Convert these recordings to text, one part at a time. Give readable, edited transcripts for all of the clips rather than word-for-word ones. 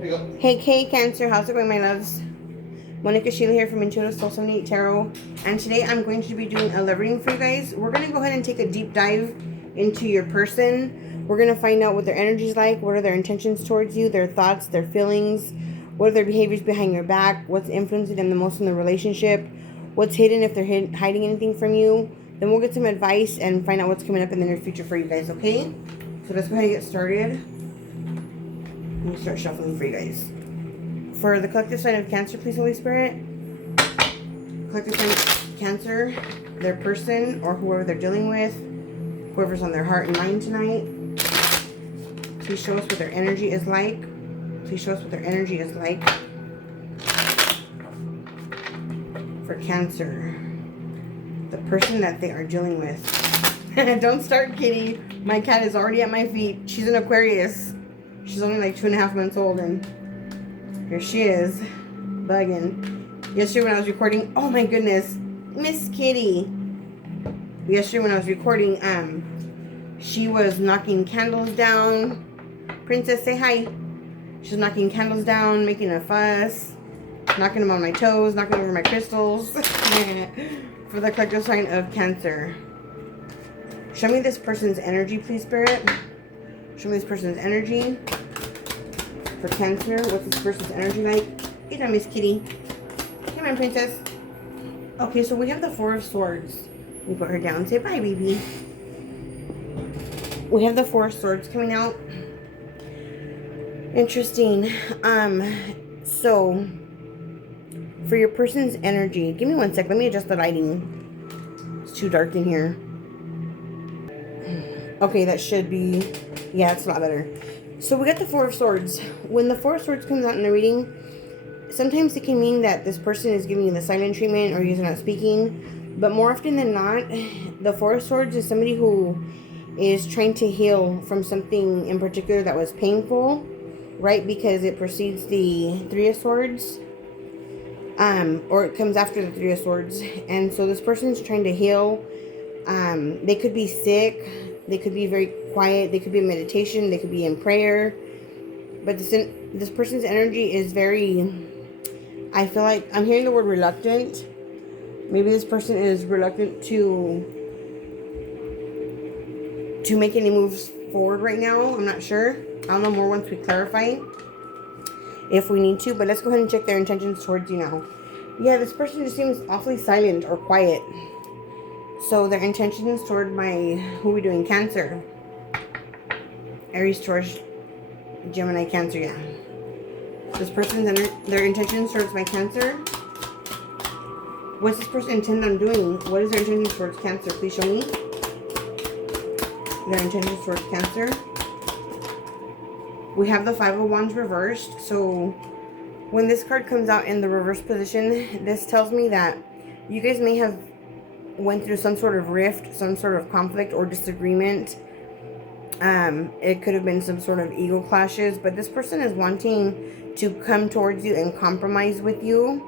Hey, Cancer, how's it going, my loves? Monica Sheila here from IntuitiveSoul 78 Tarot, and today I'm going to be doing a love reading for you guys. We're going to go ahead and take a deep dive into your person. We're going to find out what their energy is like, what are their intentions towards you, their thoughts, their feelings, what are their behaviors behind your back, what's influencing them the most in the relationship, what's hidden if they're hiding anything from you. Then we'll get some advice and find out what's coming up in the near future for you guys, okay? So let's go ahead and get started. Let me start shuffling for you guys. For the collective sign of Cancer, please, Holy Spirit. Collective sign of Cancer, their person or whoever they're dealing with, whoever's on their heart and mind tonight. Please show us what their energy is like. Please show us what their energy is like. For Cancer, the person that they are dealing with. Don't start, kitty. My cat is already at my feet. She's an Aquarius. She's only like 2.5 months old, and here she is, bugging. Yesterday when I was recording, oh my goodness, Miss Kitty. Yesterday when I was recording, she was knocking candles down. Princess, say hi. She's knocking candles down, making a fuss, knocking them on my toes, knocking over my crystals. For the collective sign of Cancer. Show me this person's energy, please, Spirit. Show me this person's energy. For Cancer, what's this person's energy like? Get on, Miss Kitty. Come on, Princess. Okay, so we have the Four of Swords. We put her down. Say bye, baby. We have the Four of Swords coming out. Interesting. So for your person's energy, give me 1 sec. Let me adjust the lighting. It's too dark in here. Okay, that should be, yeah, it's a lot better. So we got the Four of Swords. When the Four of Swords comes out in the reading, sometimes it can mean that this person is giving you the silent treatment or you're not speaking. But more often than not, the Four of Swords is somebody who is trying to heal from something in particular that was painful, right? Because it precedes the Three of Swords. Or it comes after the Three of Swords. And so this person's trying to heal. They could be sick. They could be very quiet. They could be in meditation. They could be in prayer. But this person's energy is very, I feel like, I'm hearing the word reluctant. Maybe this person is reluctant to make any moves forward right now. I'm not sure. I'll know more once we clarify if we need to. But let's go ahead and check their intentions towards you now. Yeah, this person just seems awfully silent or quiet. So their intentions toward who are we doing? Cancer. Aries, Taurus, Gemini, Cancer, yeah. This person's their intentions towards my Cancer. What's this person intend on doing? What is their intentions towards Cancer? Please show me. Their intentions towards Cancer. We have the Five of Wands reversed. So when this card comes out in the reverse position, this tells me that you guys may have went through some sort of rift, some sort of conflict or disagreement. It could have been some sort of ego clashes, but this person is wanting to come towards you and compromise with you.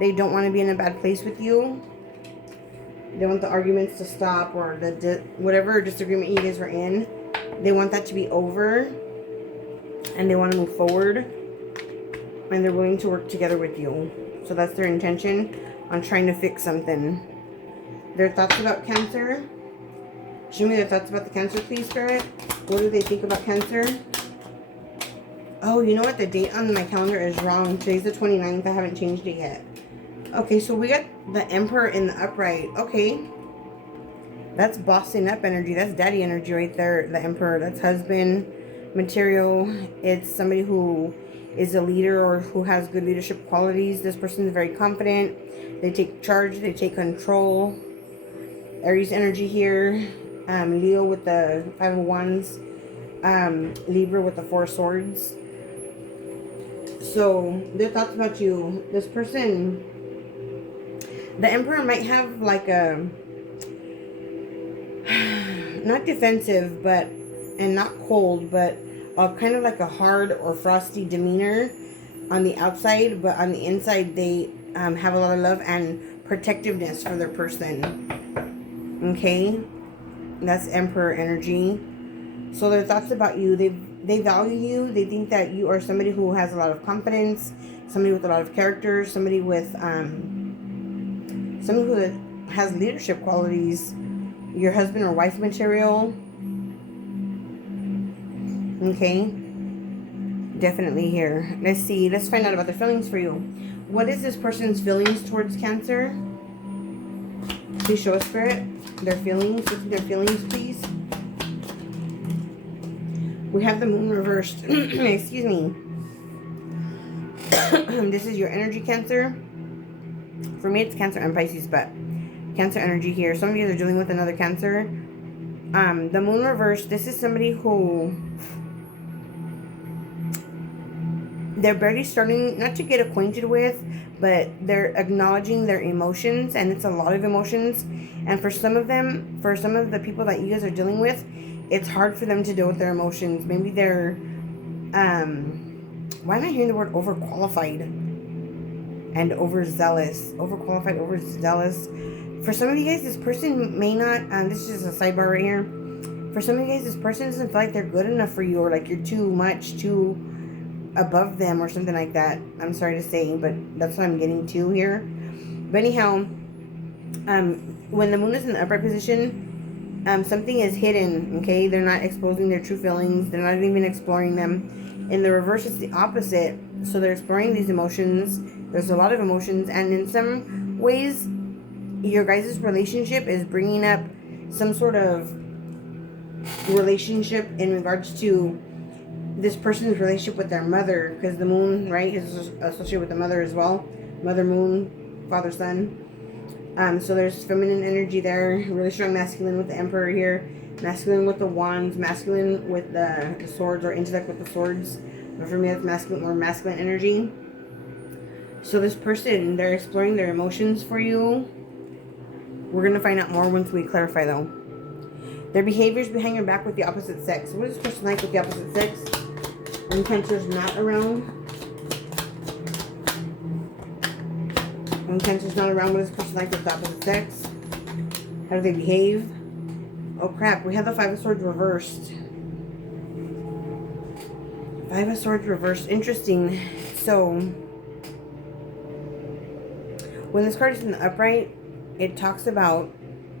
They don't want to be in a bad place with you. They want the arguments to stop, or whatever disagreement you guys were in. They want that to be over, and they want to move forward, and they're willing to work together with you. So that's their intention on trying to fix something. Their thoughts about Cancer. Show me their thoughts about the Cancer, please, Spirit. What do they think about Cancer? Oh, you know what? The date on my calendar is wrong. Today's the 29th. I haven't changed it yet. Okay, so we got the Emperor in the upright. Okay. That's bossing up energy. That's daddy energy right there. The Emperor. That's husband material. It's somebody who is a leader or who has good leadership qualities. This person is very confident. They take charge. They take control. Aries energy here. Leo with the Five of Wands. Libra with the Four of Swords. So their thoughts about you. This person, the Emperor might have like a not defensive, but and not cold, but kind of like a hard or frosty demeanor on the outside, but on the inside they have a lot of love and protectiveness for their person. Okay, that's Emperor energy. So their thoughts about you, they value you. They think that you are somebody who has a lot of confidence, somebody with a lot of character, somebody with somebody who has leadership qualities, your husband or wife material. Okay, definitely here. Let's see. Let's find out about the feelings for you. What is this person's feelings towards Cancer? Please show us, Spirit, their feelings. Look at their feelings, please. We have the Moon reversed. Excuse me. This is your energy, Cancer. For me, it's Cancer and Pisces, but Cancer energy here. Some of you are dealing with another Cancer. The Moon reversed. This is somebody who they're barely starting, not to get acquainted with, but they're acknowledging their emotions, and it's a lot of emotions. And for some of them, for some of the people that you guys are dealing with, it's hard for them to deal with their emotions. Maybe they're, why am I hearing the word overqualified and overzealous? Overqualified, overzealous. For some of you guys, this person may not, this is just a sidebar right here. For some of you guys, this person doesn't feel like they're good enough for you, or like you're too much, too above them, or something like that. I'm sorry to say, but that's what I'm getting to here. But anyhow, when the moon is in the upright position, something is hidden, okay? They're not exposing their true feelings. They're not even exploring them. In the reverse, it's the opposite. So they're exploring these emotions. There's a lot of emotions. And in some ways, your guys' relationship is bringing up some sort of relationship in regards to this person's relationship with their mother. Because the moon, right, is associated with the mother as well. Mother, moon, father, son. So there's feminine energy there, really strong masculine with the Emperor here, masculine with the wands, masculine with the swords, or intellect with the swords. But for me, that's masculine, more masculine energy. So this person, they're exploring their emotions for you. We're going to find out more once we clarify, though. Their behaviors behind your back with the opposite sex. What is this person like with the opposite sex? When Cancer's not around. When Cancer's not around, what is this person like with the opposite sex? How do they behave? Oh crap, we have the Five of Swords reversed. Five of Swords reversed. Interesting. So, when this card is in the upright, it talks about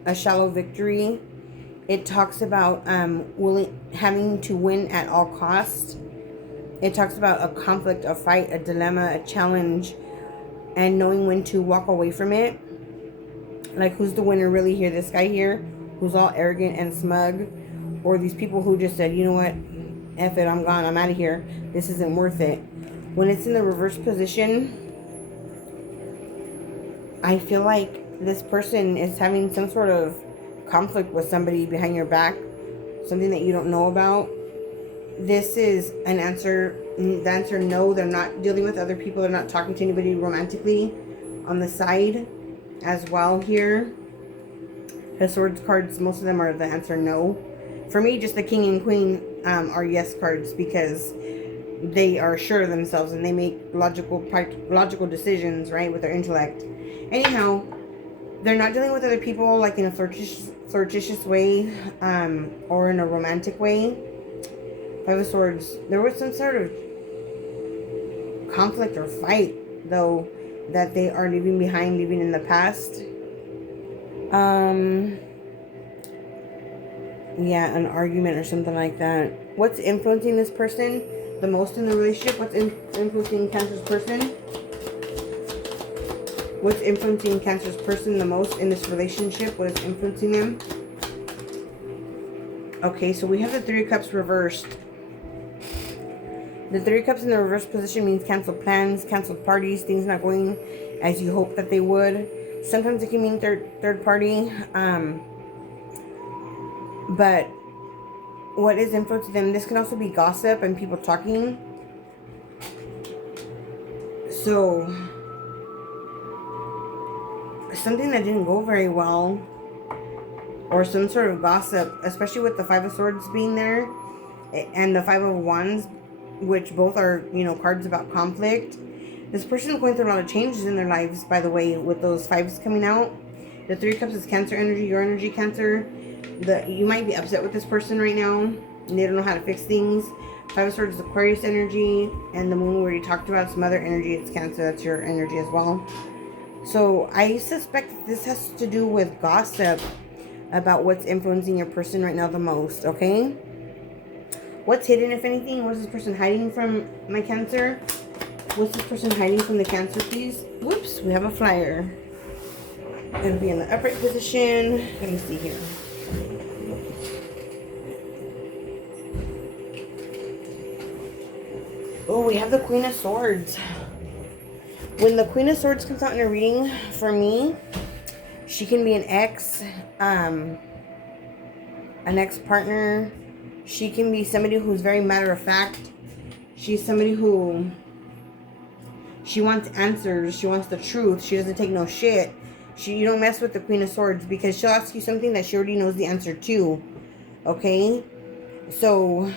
a shallow victory. It talks about having to win at all costs. It talks about a conflict, a fight, a dilemma, a challenge, and knowing when to walk away from it. Like, who's the winner really here? This guy here, who's all arrogant and smug, or these people who just said, you know what, F it, I'm gone, I'm out of here, this isn't worth it. When it's in the reverse position, I feel like this person is having some sort of conflict with somebody behind your back, something that you don't know about. This is an answer. The answer, no, they're not dealing with other people. They're not talking to anybody romantically on the side as well here. The swords cards, most of them are the answer, no. For me, just the king and queen are yes cards, because they are sure of themselves and they make logical decisions, right, with their intellect. Anyhow, they're not dealing with other people like in a flirtatious way, or in a romantic way. Five of Swords. There was some sort of conflict or fight, though, that they are leaving behind, leaving in the past. Yeah, an argument or something like that. What's influencing this person the most in the relationship? What's influencing Cancer's person? What's influencing Cancer's person the most in this relationship? What is influencing them? Okay, so we have the Three of Cups reversed. The Three of Cups in the reverse position means canceled plans, canceled parties, things not going as you hope that they would. Sometimes it can mean third party. But what is influencing them? This can also be gossip and people talking. So, something that didn't go very well, or some sort of gossip, especially with the Five of Swords being there and the Five of Wands, which both are, you know, cards about conflict. This person is going through a lot of changes in their lives, by the way, with those fives coming out. The Three of Cups is Cancer energy, your energy, Cancer. You might be upset with this person right now, and they don't know how to fix things. Five of Swords is Aquarius energy, and the Moon we already talked about. Some other energy, it's Cancer, that's your energy as well. So I suspect this has to do with gossip about what's influencing your person right now the most, okay? What's hidden, if anything? What's this person hiding from my Cancer? What's this person hiding from the Cancer, please? Whoops, we have a flyer. Gonna be in the upright position. Let me see here. Oh, we have the Queen of Swords. When the Queen of Swords comes out in a reading, for me, she can be an ex-partner. She can be somebody who's very matter-of-fact. She's somebody who, she wants answers. She wants the truth. She doesn't take no shit. You don't mess with the Queen of Swords because she'll ask you something that she already knows the answer to. Okay? So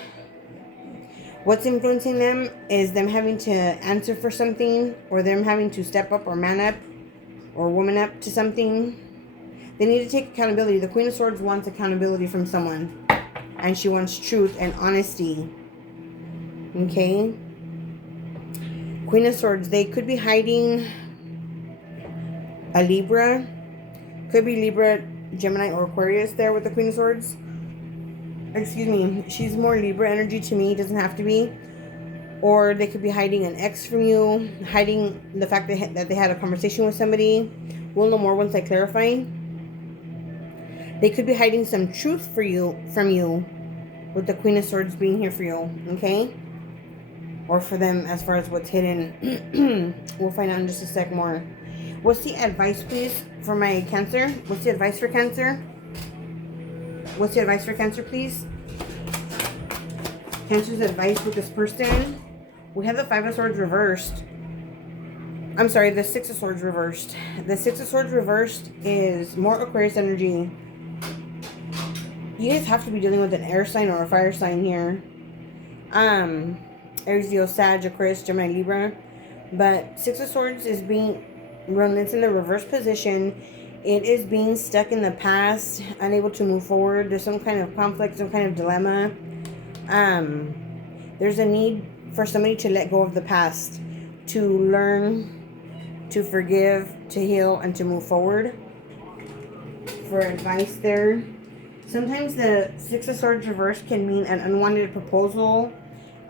what's influencing them is them having to answer for something, or them having to step up or man up or woman up to something. They need to take accountability. The Queen of Swords wants accountability from someone, and she wants truth and honesty. Okay? Queen of Swords, they could be hiding a Libra. Could be Libra, Gemini, or Aquarius there with the Queen of Swords. Excuse me, she's more Libra energy to me. It doesn't have to be. Or they could be hiding an ex from you, hiding the fact that they had a conversation with somebody. We'll know more once I clarify. They could be hiding some truth from you with the Queen of Swords being here for you, okay? Or for them as far as what's hidden. We'll find out in just a sec more. What's the advice, please, for my Cancer? What's the advice for Cancer? What's the advice for Cancer, please? Cancer's advice with this person. We have the Five of Swords reversed. I'm sorry, the Six of Swords reversed. The Six of Swords reversed is more Aquarius energy. You guys have to be dealing with an air sign or a fire sign here. Aries, Leo, Sag, Aquarius, Gemini, Libra. But Six of Swords is being run. It's in the reverse position. It is being stuck in the past, unable to move forward. There's some kind of conflict, some kind of dilemma. There's a need for somebody to let go of the past, to learn, to forgive, to heal, and to move forward. For advice there. Sometimes the Six of Swords reverse can mean an unwanted proposal,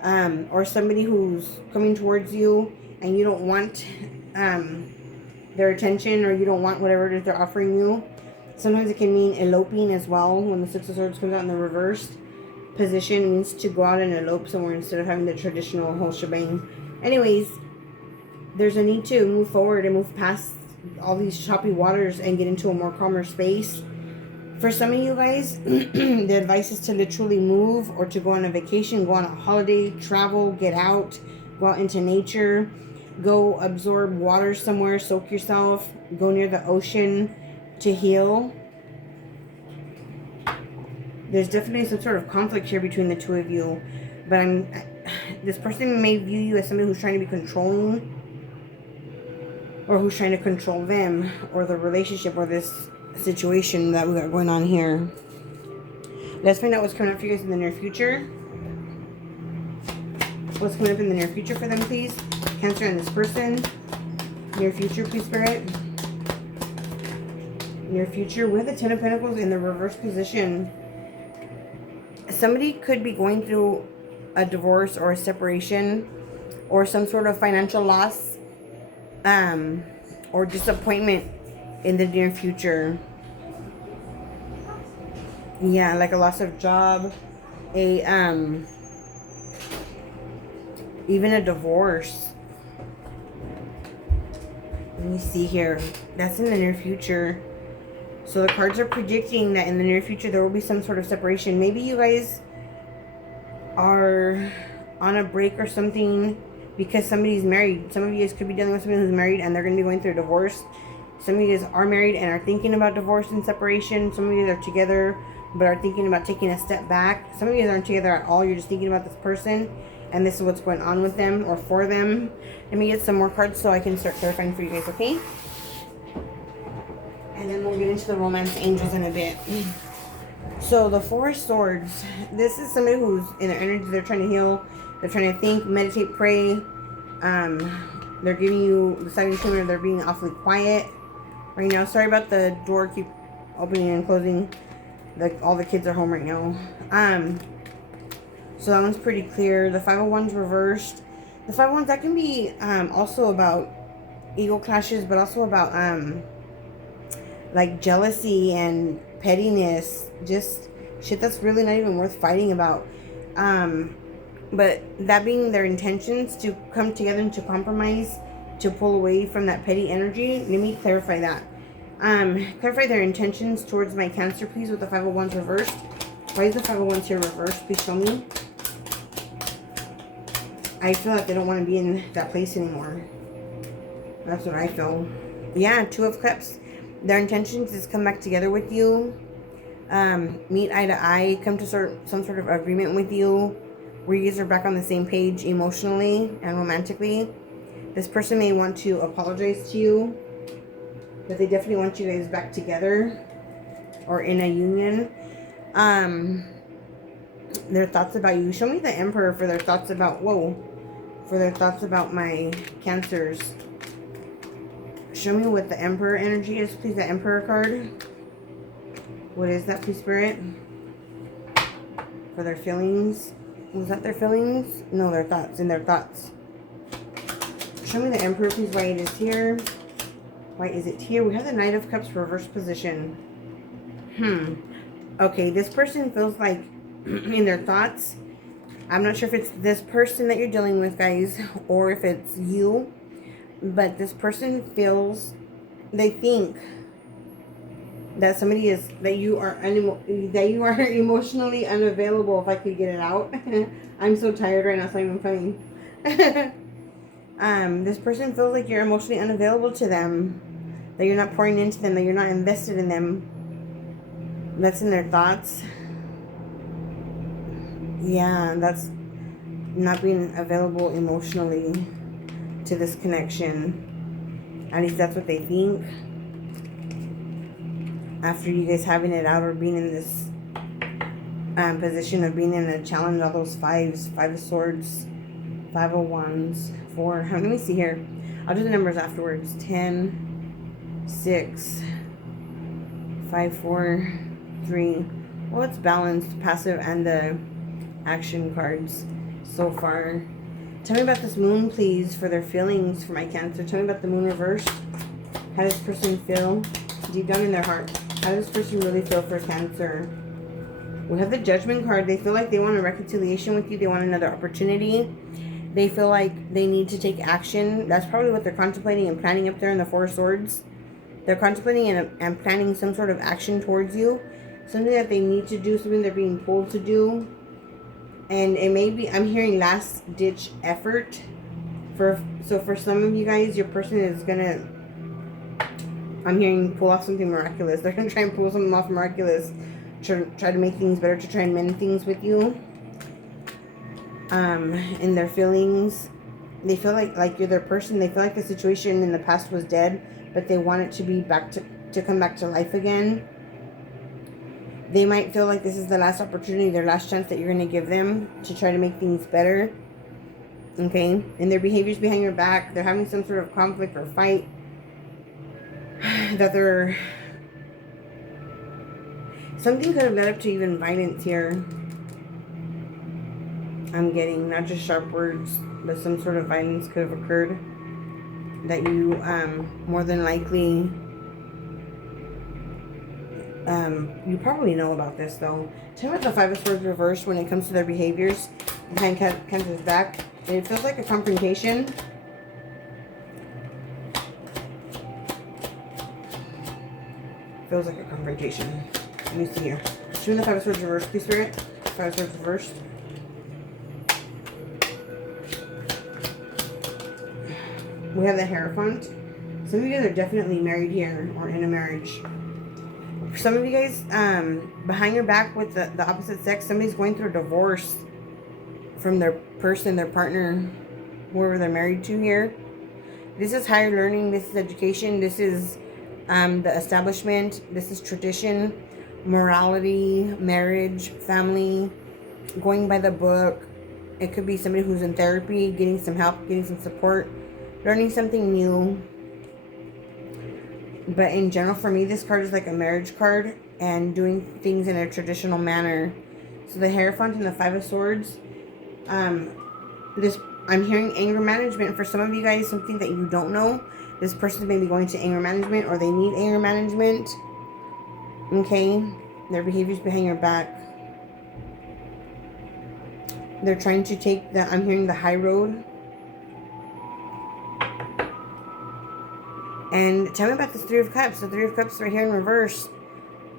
or somebody who's coming towards you and you don't want their attention, or you don't want whatever it is they're offering you. Sometimes it can mean eloping as well. When the Six of Swords comes out in the reversed position, it means to go out and elope somewhere instead of having the traditional whole shebang. Anyways, there's a need to move forward and move past all these choppy waters and get into a more calmer space. For some of you guys, the advice is to literally move, or to go on a vacation, go on a holiday, travel, get out, go out into nature, go absorb water somewhere, soak yourself, go near the ocean to heal. There's definitely some sort of conflict here between the two of you, but this person may view you as somebody who's trying to be controlling, or who's trying to control them, or the relationship, or this situation that we got going on here. Let's find out what's coming up for you guys in the near future. What's coming up in the near future for them, please? Cancer and this person. Near future, please, Spirit. Near future. We have the Ten of Pentacles in the reverse position. Somebody could be going through a divorce or a separation, or some sort of financial loss, or disappointment in the near future. Yeah, like a loss of job, even a divorce. Let me see here. That's in the near future. So the cards are predicting that in the near future there will be some sort of separation. Maybe you guys are on a break or something because somebody's married. Some of you guys could be dealing with somebody who's married and they're going to be going through a divorce. Some of you guys are married and are thinking about divorce and separation. Some of you guys are together but are thinking about taking a step back. Some of you guys aren't together at all. You're just thinking about this person and this is what's going on with them or for them. Let me get some more cards so I can start clarifying for you guys, okay? And then we'll get into the romance angels in a bit. So the Four of Swords, this is somebody who's in their energy. They're trying to heal. They're trying to think, meditate, pray. They're giving you the second tune, or they're being awfully quiet right now. Sorry about the door keep opening and closing. All the kids are home right now. So that one's pretty clear. The Five of Wands reversed. The Five of Wands, that can be also about ego clashes, but also about like jealousy and pettiness, just shit that's really not even worth fighting about. But that being their intentions to come together and to compromise, to pull away from that petty energy. Let me clarify that. Clarify their intentions towards my Cancer, please, with the Five of Wands reversed. Why is the Five of Wands here reversed? Please show me. I feel like they don't want to be in that place anymore. That's what I feel. Yeah, Two of Cups. Their intentions is come back together with you. Meet eye to eye. Come to some sort of agreement with you, where you guys are back on the same page emotionally and romantically. This person may want to apologize to you, but they definitely want you guys back together or in a union. Their thoughts about you. Show me the Emperor for their thoughts about, for their thoughts about my Cancers. Show me what the Emperor energy is, please. The Emperor card. What is that, please, Spirit? For their feelings. Was that their feelings? No, their thoughts. In their thoughts. Show me the Emperor, please. Why it is here. Why is it here? We have the Knight of Cups reverse position. Okay, this person feels like in their thoughts. I'm not sure if it's this person that you're dealing with, guys, or if it's you. But this person feels, they think that somebody is, that you are emotionally unavailable. If I could get it out. I'm so tired right now, it's not even funny. This person feels like you're emotionally unavailable to them, that you're not pouring into them, that you're not invested in them. That's in their thoughts. Yeah, that's not being available emotionally to this connection. At least that's what they think. After you guys having it out or being in this position of being in a challenge, all those fives, Five of Swords, Five of Wands, 4. Let me see here. I'll do the numbers afterwards. 10, 6, 5, 4, 3. Well, it's balanced, passive, and the action cards so far. Tell me about this Moon, please, for their feelings for my Cancer. Tell me about the Moon reversed. How does this person feel deep down in their heart? How does this person really feel for Cancer? We have the Judgment card. They feel like they want a reconciliation with you. They want another opportunity. They feel like they need to take action. That's probably what they're contemplating and planning up there in the Four of Swords. They're contemplating and planning some sort of action towards you. Something that they need to do. Something they're being told to do. And it may be, I'm hearing last ditch effort. So for some of you guys, your person is gonna, I'm hearing pull off something miraculous. They're gonna try and pull something off miraculous. Try to make things better, to try and mend things with you. In their feelings, they feel like you're their person. They feel like the situation in the past was dead, but they want it to be back to come back to life again. They might feel like this is the last opportunity, their last chance that you're going to give them to try to make things better. Okay? And their behaviors behind your back, they're having some sort of conflict or fight. That they're... Something could have led up to even violence here. I'm getting not just sharp words, but some sort of violence could have occurred. That you, more than likely... you probably know about this, though. Tell me about the Five of Swords reversed when it comes to their behaviors behind Cancer's back. It feels like a confrontation. Feels like a confrontation. Let me see here. Show me the Five of Swords reversed, please, Spirit. Five of Swords reversed. We have the Hierophant. Some of you guys are definitely married here or in a marriage. For some of you guys, behind your back with the opposite sex, somebody's going through a divorce from their person, their partner, whoever they're married to here. This is higher learning. This is education. This is the establishment. This is tradition. morality, marriage, family, going by the book. It could be somebody who's in therapy, getting some help, getting some support, learning something new. But in general, for me, this card is like a marriage card and doing things in a traditional manner. So the Hierophant and the Five of Swords. This, I'm hearing anger management. For some of you guys, something that you don't know. This person may be going to anger management, or they need anger management. Okay? Their behaviors behind your back. They're trying to take the, I'm hearing the high road. And tell me about this Three of Cups. The Three of Cups right here in reverse.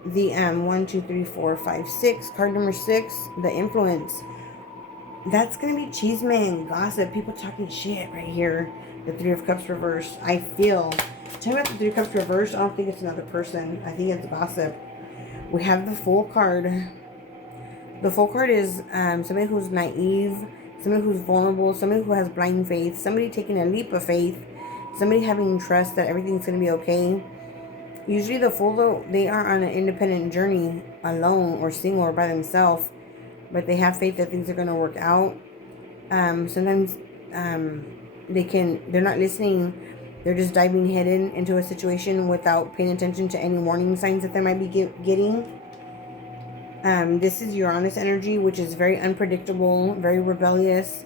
The 1, 2, 3, 4, 5, 6. Card number 6. The Influence. That's going to be chisme, gossip. People talking shit right here. The Three of Cups reverse. I feel. Tell me about the Three of Cups reverse. I don't think it's another person. I think it's gossip. We have the Fool card. The Fool card is somebody who's naive. Somebody who's vulnerable. Somebody who has blind faith. Somebody taking a leap of faith. Somebody having trust that everything's going to be okay. Usually the Fool, though, they are on an independent journey, alone or single or by themselves. But they have faith that things are going to work out. Sometimes they're not listening. They're just diving head into a situation without paying attention to any warning signs that they might be getting. This is Uranus energy, which is very unpredictable, very rebellious.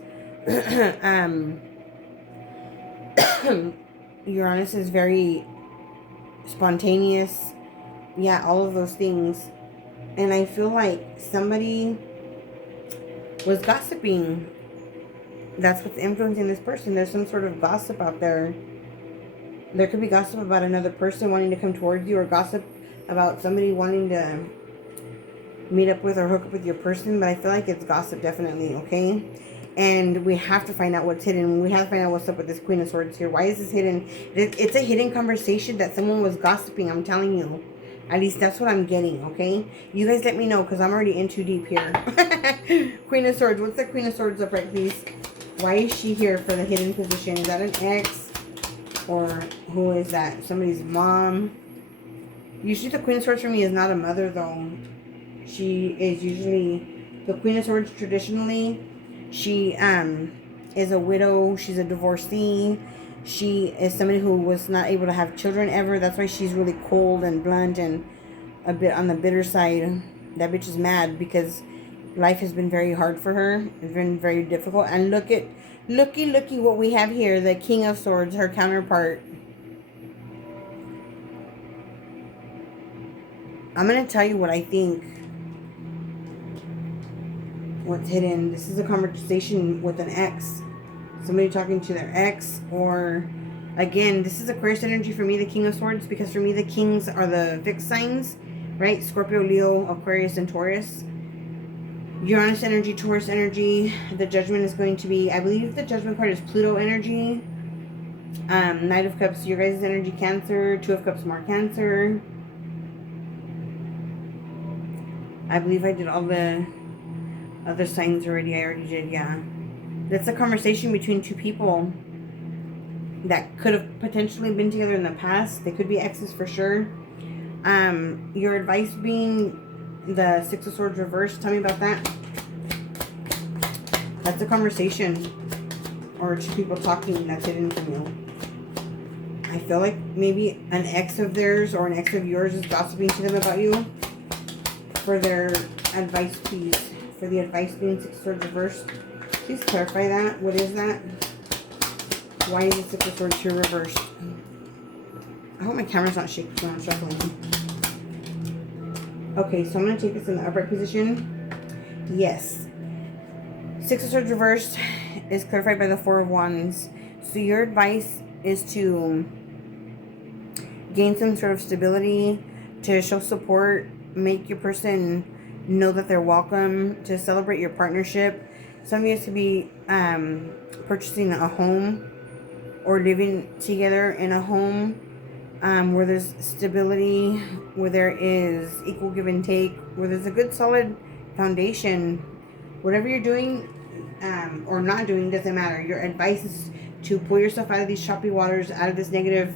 Uranus is very spontaneous. Yeah, all of those things. And I feel like somebody was gossiping. That's what's influencing this person. There's some sort of gossip out there. There could be gossip about another person wanting to come towards you, or gossip about somebody wanting to meet up with or hook up with your person. But I feel like it's gossip, definitely, okay? And we have to find out what's hidden. We have to find out what's up with this Queen of Swords here. Why is this hidden? It's a hidden conversation that someone was gossiping, I'm telling you. At least that's what I'm getting, okay? You guys let me know, because I'm already in too deep here. Queen of Swords. What's the Queen of Swords upright, please? Why is she here for the hidden position? Is that an ex? Or who is that? Somebody's mom? Usually the Queen of Swords for me is not a mother, though. She is usually... The Queen of Swords, traditionally, she is a widow. She's a divorcee. She is somebody who was not able to have children ever. That's why she's really cold and blunt and a bit on the bitter side. That bitch is mad because life has been very hard for her. It's been very difficult. And looky what we have here. The King of Swords, her counterpart. I'm going to tell you what I think. What's hidden. This is a conversation with an ex. Somebody talking to their ex, or again, this is Aquarius energy for me, the King of Swords, because for me the kings are the fixed signs, right? Scorpio, Leo, Aquarius, and Taurus. Uranus energy, Taurus energy. The Judgment is going to be, I believe the Judgment card is Pluto energy. Knight of Cups, your guys' energy, Cancer. Two of Cups, more Cancer. I believe I did all the other signs already. I already did, yeah. That's a conversation between two people that could have potentially been together in the past. They could be exes for sure. Your advice being the Six of Swords reversed. Tell me about that. That's a conversation. Or two people talking that's hidden from you. I feel like maybe an ex of theirs or an ex of yours is gossiping to them about you. For their advice, please. For the advice being Six of Swords reversed. Please clarify that. What is that? Why is the Six of Swords here reversed? I hope my camera's not shaking when I'm shuffling. Okay, so I'm going to take this in the upright position. Yes. Six of Swords reversed is clarified by the Four of Wands. So your advice is to gain some sort of stability, to show support, make your person know that they're welcome, to celebrate your partnership. Some of you could be purchasing a home or living together in a home where there's stability, where there is equal give and take, where there's a good solid foundation. Whatever you're doing or not doing doesn't matter. Your advice is to pull yourself out of these choppy waters, out of this negative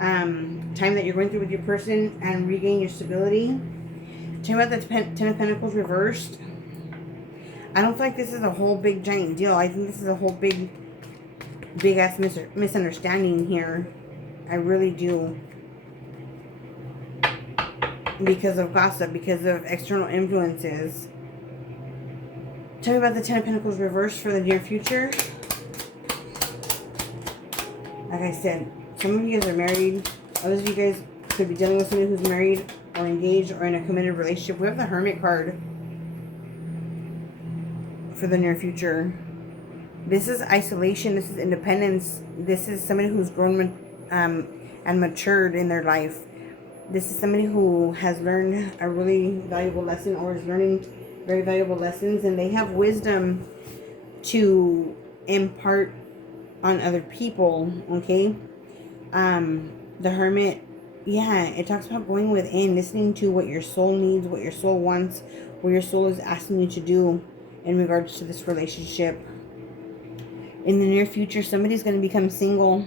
time that you're going through with your person, and regain your stability. Tell me about the Ten of Pentacles reversed. I don't feel like this is a whole big giant deal. I think this is a whole big ass misunderstanding here. I really do. Because of gossip, because of external influences. Tell me about the Ten of Pentacles reversed for the near future. Like I said, some of you guys are married. Others of you guys could be dealing with somebody who's married or engaged or in a committed relationship. We have the Hermit card for the near future. This is isolation. This is independence. This is somebody who's grown and matured in their life. This is somebody who has learned a really valuable lesson or is learning very valuable lessons, and they have wisdom to impart on other people, okay? The Hermit, yeah, it talks about going within, listening to what your soul needs, what your soul wants, what your soul is asking you to do in regards to this relationship. In the near future, somebody's going to become single.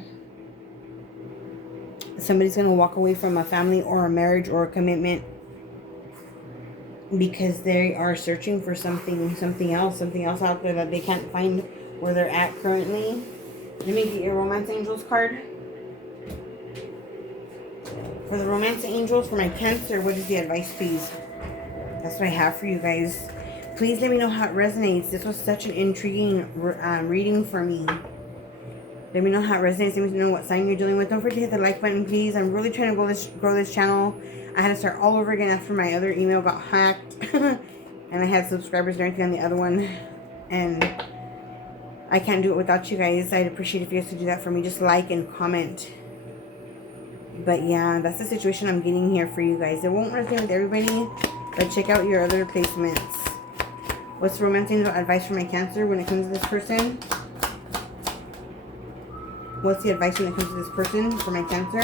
Somebody's going to walk away from a family or a marriage or a commitment because they are searching for something else out there that they can't find where they're at currently. Let me get your Romance Angels card. For the Romance Angels, for my Cancer, what is the advice, please? That's what I have for you guys. Please let me know how it resonates. This was such an intriguing reading for me. Let me know how it resonates. Let me know what sign you're dealing with. Don't forget to hit the like button, please. I'm really trying to grow this channel. I had to start all over again after my other email got hacked. And I had subscribers and everything on the other one. And I can't do it without you guys. I'd appreciate if you guys could do that for me. Just like and comment. But yeah, that's the situation I'm getting here for you guys. It won't resonate with everybody, but check out your other placements. What's the Romance Angel advice for my Cancer when it comes to this person? What's the advice when it comes to this person for my Cancer?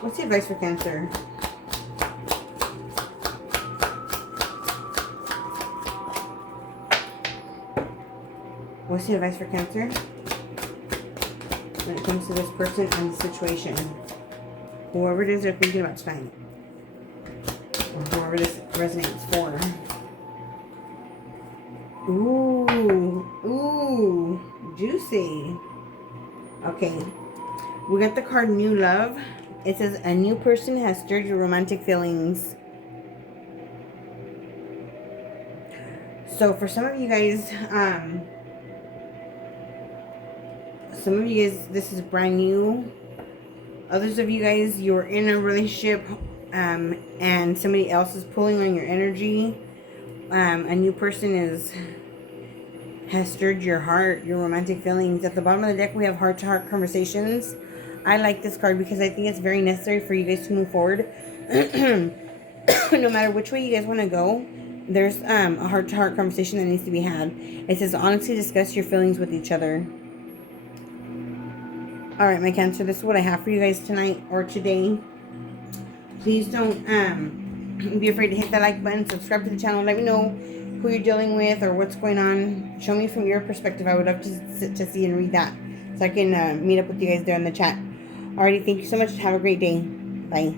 What's the advice for Cancer? What's the advice for Cancer when it comes to this person and the situation? Whoever it is they're thinking about tonight. Or whoever this resonates for. Ooh, juicy. Okay, we got the card New Love. It says a new person has stirred your romantic feelings. So for some of you guys, this is brand new. Others of you guys, you're in a relationship and somebody else is pulling on your energy. A new person has stirred your heart, your romantic feelings. At the bottom of the deck, we have heart-to-heart conversations. I like this card because I think it's very necessary for you guys to move forward. No matter which way you guys want to go, there's a heart-to-heart conversation that needs to be had. It says, honestly discuss your feelings with each other. Alright, my Cancer, this is what I have for you guys tonight or today. Please don't be afraid to hit that like button, subscribe to the channel, let me know who you're dealing with or what's going on. Show me from your perspective. I would love to see and read that so I can meet up with you guys there in the chat. Alrighty, thank you so much. Have a great day. Bye.